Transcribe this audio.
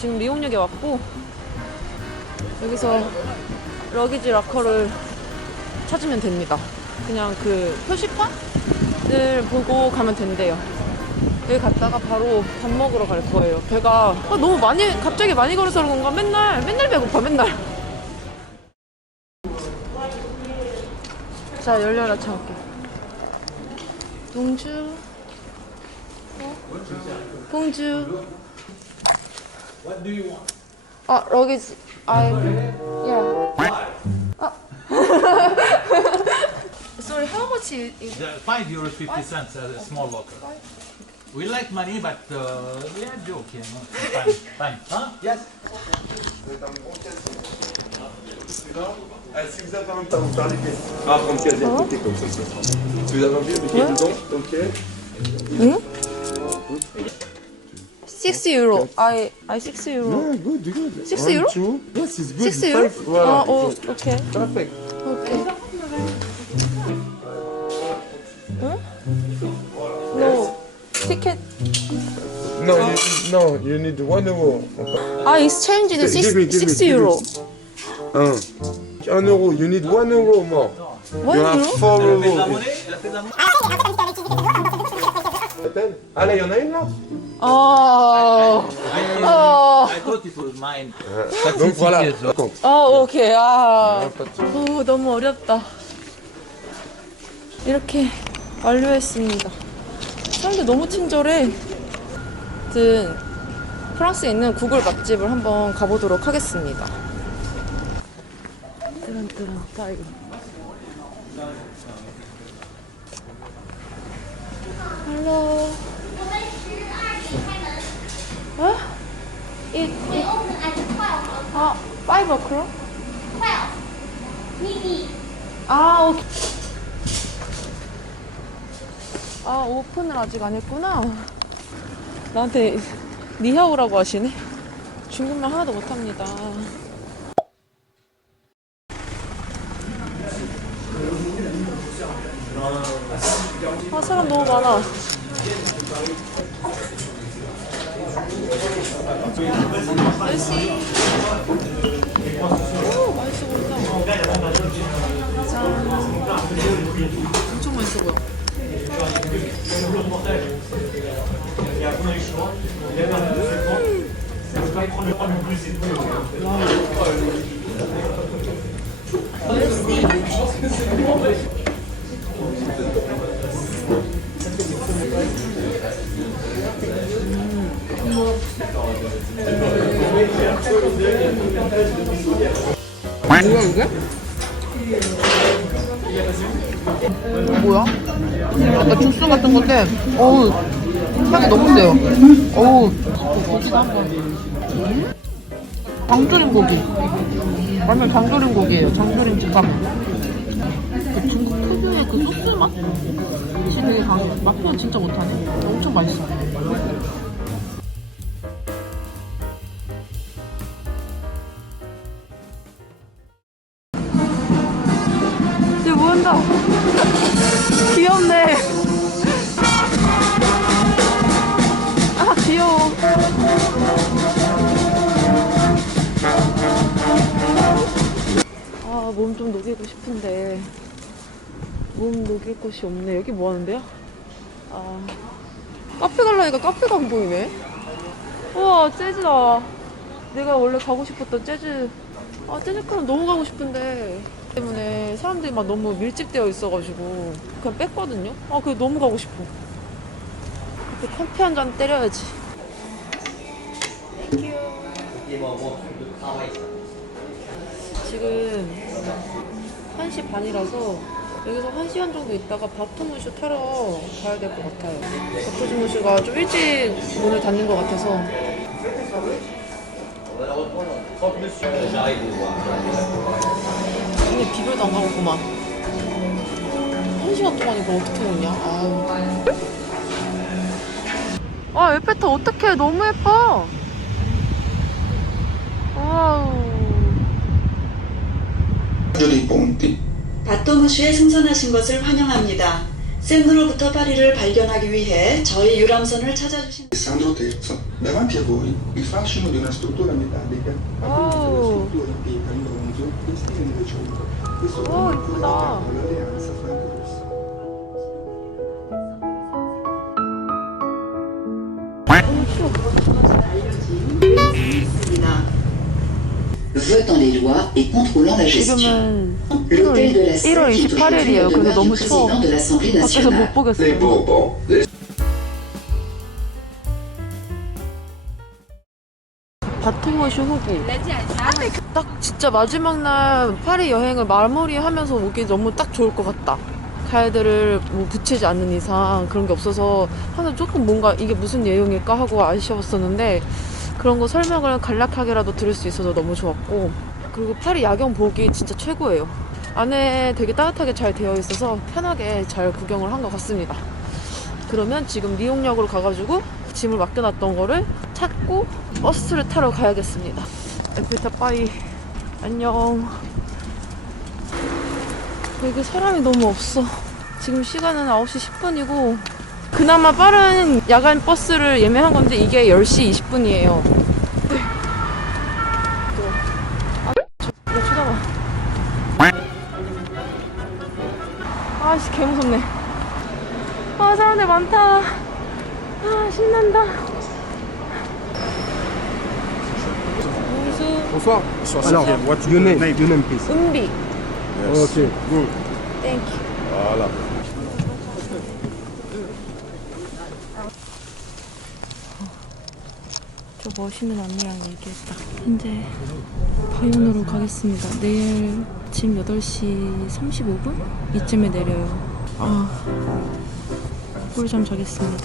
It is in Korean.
지금 리옹역에 왔고 여기서 러기지 락커를 찾으면 됩니다. 그냥 그 표시판을 보고 가면 된대요. 여기 갔다가 바로 밥 먹으러 갈 거예요. 배가 아, 너무 많이 갑자기 많이 걸어서 그런 건가? 맨날 맨날 배고파 맨날. 자 열려라 참을게. 동주. 어? 동주. What do you want? Uh, 아, 러기지. I. yeah. 아. Uh. Sorry, how much is it? The five euros fifty cents at a small locker. We like money, but uh, we are joking. Fine, fine, huh? Yes. 6 euro. I I 6 euro. Yeah, good, good. Six One, euro? Two. Yes, it's good. 6 euro. Five, Ah, voilà. oh, oh okay. Perfect. Okay. Huh? No. Ticket. No, you, no, you need one euro. Ah, I exchanged the 6 give me, six me. Uh, euro. Un. Un. You need one euro more. 1 You have euro? four euros. Attends, allez, il a une là 어. 어. I thought it was mine. Donc voilà. Par contre. 어, 오케이. 아. Ah, 오, 너무 어렵다. 이렇게 완료했습니다. 사람들 너무 친절해. 아무튼 프랑스에 있는 구글 맛집을 한번 가보도록 하겠습니다. 뜨란뜨란. Hello. 어? It, it, open at 12. 아, 5 o'clock? 12. Maybe. 아, 오케이. 아, 오픈을 아직 안 했구나. 나한테 니하오라고 하시네. 중국말 하나도 못합니다. 아, 사람 너무 많아. Merci. 오, 맛있어 보인다. 짠. 엄청 맛있어 뭐야? 약간 주스 같은 건데 어우 향이 너무 세요. 어우. 장조림 고기. 완전 장조림 고기예요. 장조림 직감 그 중국 특유의 그 소스 맛? 표현 진짜 못하네. 엄청 맛있어 몸 녹일 곳이 없네. 여기 뭐 하는데요? 아 카페 갈라니까 카페가 안 보이네. 우와 재즈다. 내가 원래 가고 싶었던 재즈. 아 재즈 클럽 너무 가고 싶은데. 때문에 사람들이 막 너무 밀집되어 있어가지고 그냥 뺐거든요. 아 그게 너무 가고 싶어. 그때 커피 한 잔 때려야지. 지금 1시 반이라서 여기서 1시간 정도 있다가 바토무슈 타러 가야 될 것 같아요. 바토무슈가 좀 일찍 문을 닫는 것 같아서. 아니, 비교도 안 가고구만. 1시간 동안 이거 어떻게 먹냐? 아유. 아, 에펠탑 어떡해. 너무 예뻐. 와우. 바토무슈에 승선하신 것을 환영합니다. 센으로부터 파리를 발견하기 위해 저희 유람선을 찾아주신 Alessandro III. Davanti a voi il fascino di una struttura metallica, appunto della Wow. struttura antica in bronzo in stile Novecento. Questo Oh, monumento ippona. dedicato all'alleanza franco-russa. Votant les lois et contrôlant la gestion. 지금은 L'hôtel de la 1월 Seine est aujourd'hui 28일이에요. le 그래서 demeure 너무 추워. président de l'Assemblée 밖에서 못. Les 보겠어요. Bourbons, les 바토머슈 후기. 딱 진짜 마지막 날 파리 여행을 마무리하면서 오기 너무 딱 좋을 것 같다. 가이드를 뭐 붙이지 않는 이상 그런 게 없어서 항상 조금 뭔가 이게 무슨 내용일까 하고 아쉬웠었는데 그런 거 설명을 간략하게라도 들을 수 있어서 너무 좋았고 그리고 파리 야경 보기 진짜 최고예요. 안에 되게 따뜻하게 잘 되어 있어서 편하게 잘 구경을 한 것 같습니다. 그러면 지금 리옹역으로 가가지고 짐을 맡겨놨던 거를 찾고 버스를 타러 가야겠습니다. 에펠탑 바이 안녕. 여기 사람이 너무 없어. 지금 시간은 9시 10분이고 그나마 빠른 야간 버스를 예매한 건데 이게 10시 20분이에요. 아, 저, 나 쳐다봐. 아씨 개 무섭네. 아 사람들 많다. 아 신난다. 무수 Alors, your name, your name, please. 은비. Okay, good. 땡큐. Voilà. 저 멋있는 언니랑 얘기했다. 현재 바이온으로 가겠습니다. 내일 아침 8시 35분? 이쯤에 내려요. 아, 꿀잠 자겠습니다.